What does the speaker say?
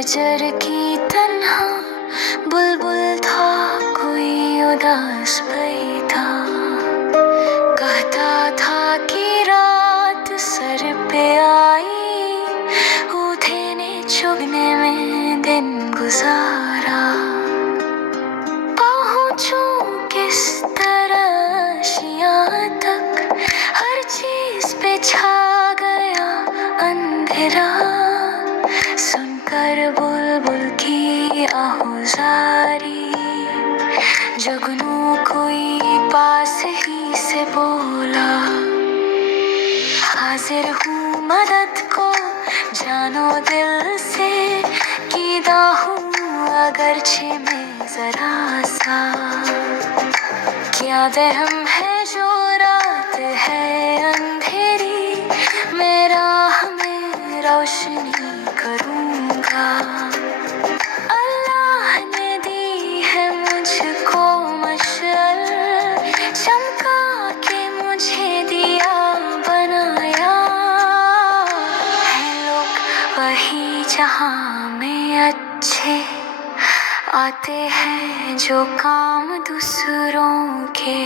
शजर की तन्हा बुलबुल था, कोई उदास बैठा, कहता था कि रात सर पे आई, ऊठे ने चुगने में दिन गुजारा। पहुंचूं किस तरह शियां तक, हर चीज पे छा गया अंधेरा, सुनकर बुलबुल की आहुजारी, जगनू कोई पास ही से बोला, हाजिर हूँ मदद को जानो दिल से, कीदा हूँ अगरचे में जरा सा, क्या वहम है जो रात है अंधेरी, मैं राह में रोशनी करूँगा। अल्लाह ने दी है मुझको मशअल, चमका के मुझे दिया बनाया, है लोग वही जहाँ में अच्छे, आते हैं जो काम दूसरों के।